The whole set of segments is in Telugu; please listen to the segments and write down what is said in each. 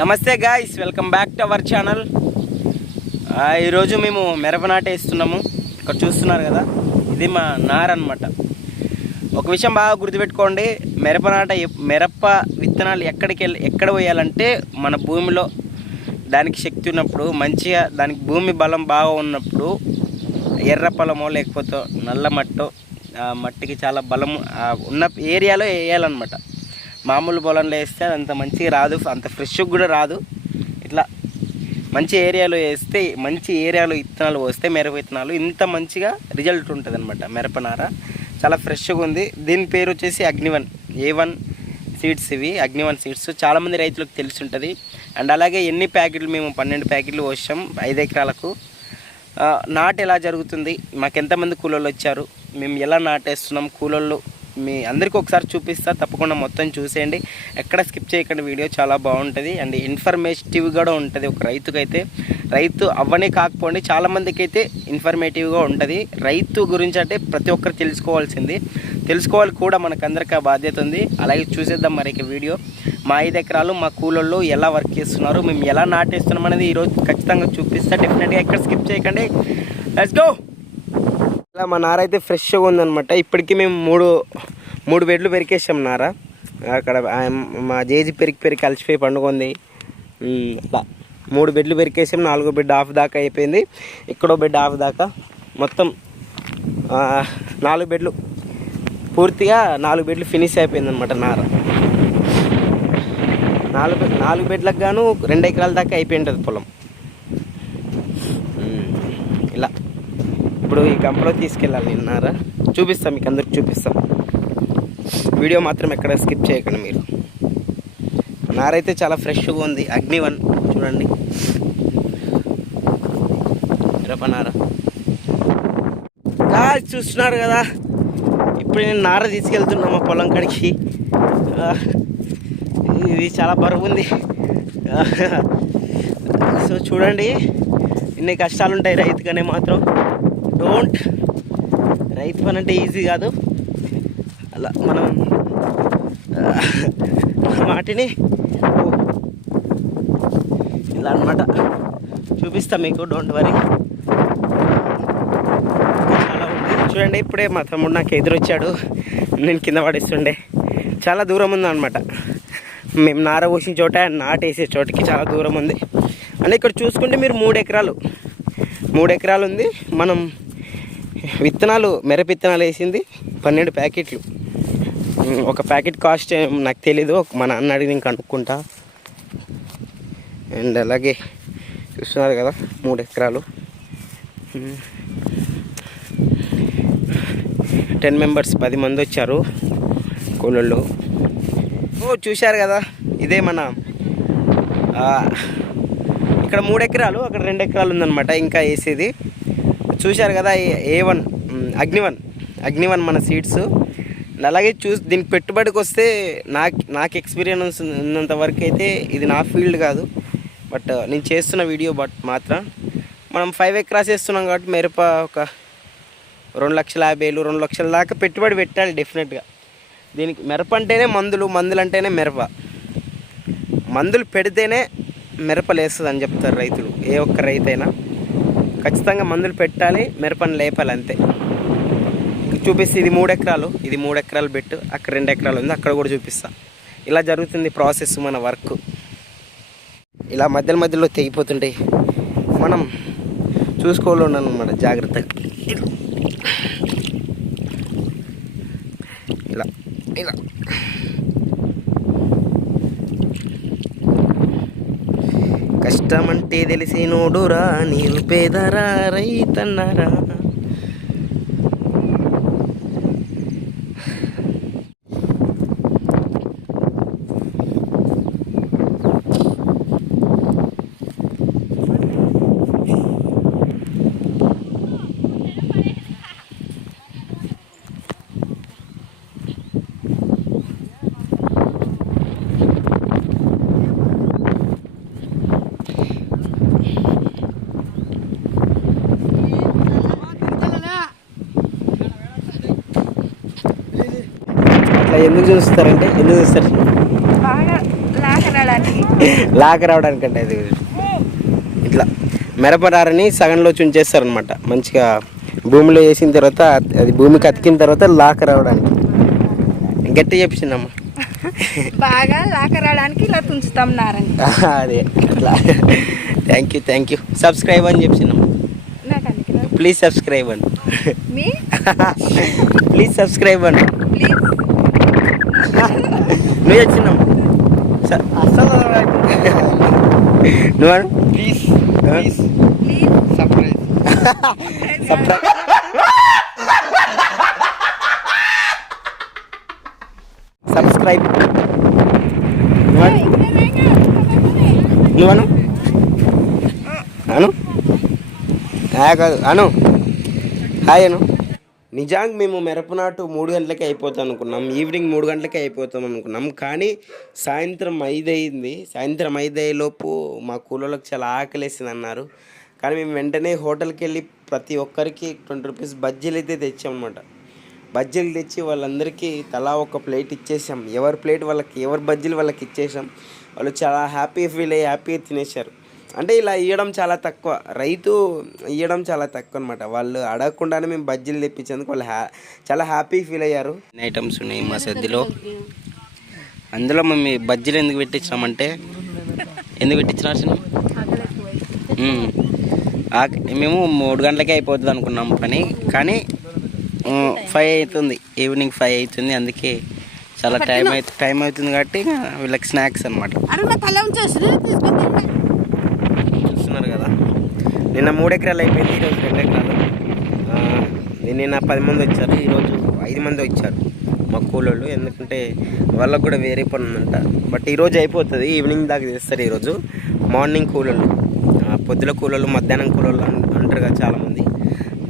నమస్తే guys welcome back to our channel ఈరోజు మేము మిరప నాటేస్తున్నాము ఇక్కడ చూస్తున్నారు కదా ఇది మా నార్ అనమాట ఒక విషయం బాగా గుర్తుపెట్టుకోండి మిరప నాట మిరప విత్తనాలు ఎక్కడికి వెళ్ళి ఎక్కడ పోయాలంటే మన భూమిలో దానికి శక్తి ఉన్నప్పుడు మంచిగా దానికి భూమి బలం బాగా ఉన్నప్పుడు ఎర్ర పొలమో లేకపోతే నల్ల మట్టో ఆ మట్టికి చాలా బలం ఉన్న ఏరియాలో వేయాలన్నమాట. మామూలు పొలంలో వేస్తే అంత మంచిగా రాదు అంత ఫ్రెష్గా కూడా రాదు. ఇట్లా మంచి ఏరియాలో వేస్తే మంచి ఏరియాలో విత్తనాలు వస్తే మిరప విత్తనాలు ఇంత మంచిగా రిజల్ట్ ఉంటుంది అనమాట మిరపనార చాలా ఫ్రెష్గా ఉంది. దీని పేరు వచ్చేసి అగ్నివన్ ఏ వన్ సీడ్స్ ఇవి అగ్నివన్ సీడ్స్. చాలామంది రైతులకు తెలిసి ఉంటుంది. అండ్ అలాగే ఎన్ని ప్యాకెట్లు మేము పన్నెండు ప్యాకెట్లు వచ్చాం ఐదు ఎకరాలకు. నాటు ఎలా జరుగుతుంది? మాకు ఎంతమంది కూలోళ్ళు వచ్చారు? మేము ఎలా నాటేస్తున్నాం? కూలోళ్ళు మీ అందరికీ ఒకసారి చూపిస్తా. తప్పకుండా మొత్తం చూసేయండి. ఎక్కడ స్కిప్ చేయకండి వీడియో చాలా బాగుంటుంది. అండ్ ఇన్ఫర్మేటివ్ కూడా ఉంటుంది ఒక రైతుకైతే. రైతు అవ్వనే కాకపోండి చాలామందికి అయితే ఇన్ఫర్మేటివ్గా ఉంటుంది. రైతు గురించి అంటే ప్రతి ఒక్కరు తెలుసుకోవాల్సింది. తెలుసుకోవాలి కూడా మనకందరికీ ఆ బాధ్యత ఉంది. అలాగే చూసేద్దాం మరి వీడియో. మా ఐదు ఎకరాలు మా కూలళ్ళు ఎలా వర్క్ చేస్తున్నారు మేము ఎలా నాటేస్తున్నాం అనేది ఈరోజు ఖచ్చితంగా చూపిస్తా. డెఫినెట్గా ఎక్కడ స్కిప్ చేయకండి. లెట్స్ గో అలా మా నార అయితే ఫ్రెష్గా ఉందనమాట ఇప్పటికీ మేము మూడు మూడు బెడ్లు పెరికేసాం నార. అక్కడ మా జేజీ పెరిగి పెరిగి కలిసిపోయి పండుకుంది. ఉంది అలా మూడు బెడ్లు పెరికేసాం నాలుగో బెడ్ హాఫ్ దాకా అయిపోయింది. ఇక్కడో బెడ్ హాఫ్ దాకా మొత్తం నాలుగు బెడ్లు. పూర్తిగా నాలుగు బెడ్లు ఫినిష్ అయిపోయింది అనమాట నార. నాలుగు నాలుగు బెడ్లకు గాను రెండు ఎకరాల దాకా అయిపోయి ఉంటుంది పొలం ఉమ్, ఇలా ఇప్పుడు ఈ గంపలో తీసుకెళ్ళాలి నిన్నారా చూపిస్తాం మీకు అందరికి చూపిస్తాం. వీడియో మాత్రం ఎక్కడ స్కిప్ చేయకండి మీరు. నారైతే చాలా ఫ్రెష్గా ఉంది. అగ్ని వన్ చూడండి. మిరపనార గాయ్స్ చూస్తున్నారు కదా. ఇప్పుడు నేను నార తీసుకెళ్తున్నా మా పొలం కాడికి. ఇది చాలా బరువు ఉంది. సో చూడండి. ఇన్ని కష్టాలు ఉంటాయి రైతుగానే మాత్రం. డోంట్. రైతు పని అంటే ఈజీ కాదు. అలా మనం వాటిని ఇలా అనమాట చూపిస్తా మీకు డోంట్ వరీ. చాలా ఉంది. చూడండి ఇప్పుడే మా తమ్ముడు నాకు ఎదురొచ్చాడు. నేను కింద పడేస్తుండే. చాలా దూరం ఉందన్నమాట. మేము నార పోసిన చోట నాటేసే చోటికి చాలా దూరం ఉంది. అంటే ఇక్కడ చూసుకుంటే మీరు మూడు ఎకరాలు. మూడు ఎకరాలు ఉంది. మనం విత్తనాలు మిరప విత్తనాలు వేసింది. పన్నెండు ప్యాకెట్లు. ఒక ప్యాకెట్ కాస్ట్ ఏం నాకు తెలీదు. ఒక- మా నాన్న అడిగి నేను కనుక్కుంటా. అండ్ అలాగే చూస్తున్నారు కదా మూడు ఎకరాలు. టెన్ మెంబర్స్ పది మంది వచ్చారు కూలళ్ళు ఓ చూశారు కదా ఇదే మన ఇక్కడ మూడు ఎకరాలు అక్కడ రెండు ఎకరాలు ఉందన్నమాట ఇంకా వేసేది. చూశారు కదా ఏ వన్ అగ్నివన్ అగ్నివన్ మన సీడ్స్ అలాగే చూసి దీనికి పెట్టుబడికి వస్తే నాకు నాకు ఎక్స్పీరియన్స్ ఉన్నంత వరకు అయితే ఇది నా ఫీల్డ్ కాదు. బట్ uh, నేను చేస్తున్న వీడియో బట్ మాత్రం మనం ఫైవ్ ఎకరాస్ వేస్తున్నాం కాబట్టి మిరప ఒక రెండు లక్షల యాభై వేలు రెండు లక్షల దాకా పెట్టుబడి పెట్టాలి డెఫినెట్గా దీనికి మిరప అంటేనే మందులు మందులు అంటేనే మిరప. మందులు పెడితేనే మిరప లేస్తుంది అని చెప్తారు రైతులు. ఏ ఒక్క రైతైనా. ఖచ్చితంగా మందులు పెట్టాలి మిరపని లేపాలి అంతే. చూపిస్తే ఇది మూడు ఎకరాలు ఇది మూడు ఎకరాలు పెట్టు అక్కడ రెండు ఎకరాలు ఉంది అక్కడ కూడా చూపిస్తా. ఇలా జరుగుతుంది ప్రాసెస్ మన వర్క్. ఇలా మధ్యలో మధ్యలో తెగిపోతుంటాయి మనం చూసుకోవాలి అనమాట జాగ్రత్తగా ఇలా ఇలా. కష్టమంటే తెలిసి నోడురా నీరు పేదరా రైతన్నరా. అట్లా ఎందుకు చూస్తారంటే ఎందుకు చూస్తారు? లాక రావడానికంటే అది ఇట్లా మిరపనారని సగంలో చుంచేస్తారనమాట మంచిగా భూమిలో వేసిన తర్వాత అది భూమికి అతికిన తర్వాత లాక రావడానికి. గట్టి చెప్పినమ్మా బాగా లాకరాడానికి ఇలా తుంచుతాం నారండి అదే అట్లా. Thank you thank you subscribe అని రాదు. ప్లీజ్ సబ్స్క్రైబ్ మీ? ప్లీజ్ సబ్స్క్రైబ్ ప్లీజ్ నువ్వు వచ్చినావు నువ్వు? Please please. Please surprise. Subscribe. నువ్వను అను? కాదు. అను? హాయ్ అను. నిజాంగ్ మేము మిరపనాటు మూడు గంటలకే అయిపోతాం అనుకున్నాం. ఈవినింగ్ మూడు గంటలకే అయిపోతాం అనుకున్నాం. కానీ సాయంత్రం ఐదు అయింది. సాయంత్రం ఐదు అయ్యేలోపు మా కూలోళ్ళకి చాలా ఆకలేసింది అన్నారు. కానీ మేము వెంటనే హోటల్కి వెళ్ళి ప్రతి ఒక్కరికి ట్వంటీ రూపీస్ బజ్జీలు అయితే తెచ్చామన్నమాట. బజ్జీలు తెచ్చి వాళ్ళందరికీ తలా ఒక ప్లేట్ ఇచ్చేసాం. ఎవరి ప్లేట్ వాళ్ళకి ఎవరి బజ్జీలు వాళ్ళకి ఇచ్చేసాం. వాళ్ళు చాలా హ్యాపీ ఫీల్ అయ్యి హ్యాపీగా తినేశారు. అంటే ఇలా ఇవ్వడం చాలా తక్కువ. రైతు ఇవ్వడం చాలా తక్కువ అనమాట వాళ్ళు అడగకుండానే మేము బజ్జీలు తెప్పించేందుకు వాళ్ళు హ్యా చాలా హ్యాపీ ఫీల్ అయ్యారు. ఐటమ్స్ ఉన్నాయి మా సద్దిలో. అందులో మేము బజ్జీలు ఎందుకు పెట్టించినామంటే ఎందుకు పెట్టించినారు చిన్న మ్మ్. మూడు గంటలకే అయిపోతుంది అనుకున్నాం పని కానీ ఫైవ్ అవుతుంది ఈవినింగ్ ఫైవ్ అవుతుంది అందుకే చాలా టైం అవుతుంది టైం అవుతుంది కాబట్టి వీళ్ళకి స్నాక్స్ అనమాట అరుణ తల ఉంచేసి తీసుకొని చూస్తున్నారు కదా నిన్న మూడు ఎకరాలు అయిపోయింది ఈరోజు రెండు ఎకరాలు నిన్న పది మంది వచ్చారు ఈరోజు ఐదు మంది వచ్చారు మా కూలోళ్ళు. ఎందుకంటే వాళ్ళకు కూడా వేరే పని ఉందంట. బట్ ఈరోజు అయిపోతుంది ఈవినింగ్ దాకా చేస్తారు ఈరోజు మార్నింగ్ కూలోళ్ళు. పొద్దుల కూలోళ్ళు మధ్యాహ్నం కూలోళ్ళు అంటారు కదా చాలామంది.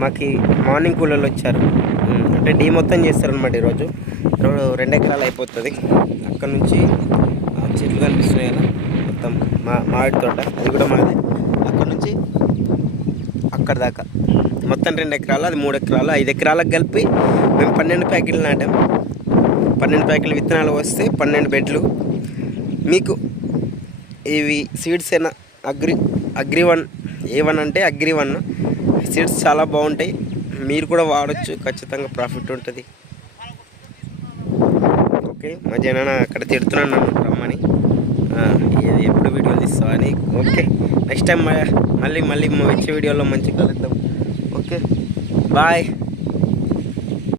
మాకు మార్నింగ్ కూలోళ్ళు వచ్చారు. అంటే డీ మొత్తం చేస్తారనమాట ఈరోజు. ఈరోజు రెండు ఎకరాలు అయిపోతుంది. అక్కడ నుంచి చెట్లు కనిపిస్తున్నాయి కదా మొత్తం మా మామిడి తోట. అది కూడా మాదే. అక్కడ నుంచి అక్కడ దాకా మొత్తం రెండు ఎకరాలు అది మూడు ఎకరాలు. ఐదు ఎకరాలకు కలిపి మేము పన్నెండు ప్యాకెట్లు నాటాం. పన్నెండు ప్యాకెట్లు విత్తనాలు వస్తే పన్నెండు బెడ్లు. మీకు ఇవి సీడ్స్ అయినా agri agri one A one అంటే అగ్రి వన్. సీడ్స్ చాలా బాగుంటాయి. మీరు కూడా వాడచ్చు. ఖచ్చితంగా ప్రాఫిట్ ఉంటుంది. ఓకే మా జనాన అక్కడ తిడుతున్నాను రమ్మని. ఎప్పుడు వీడియోలు తీస్తావా అని? ఓకే. నెక్స్ట్ టైం మళ్ళీ మళ్ళీ వచ్చే వీడియోలో మంచిగా కలుద్దాం. ఓకే. బాయ్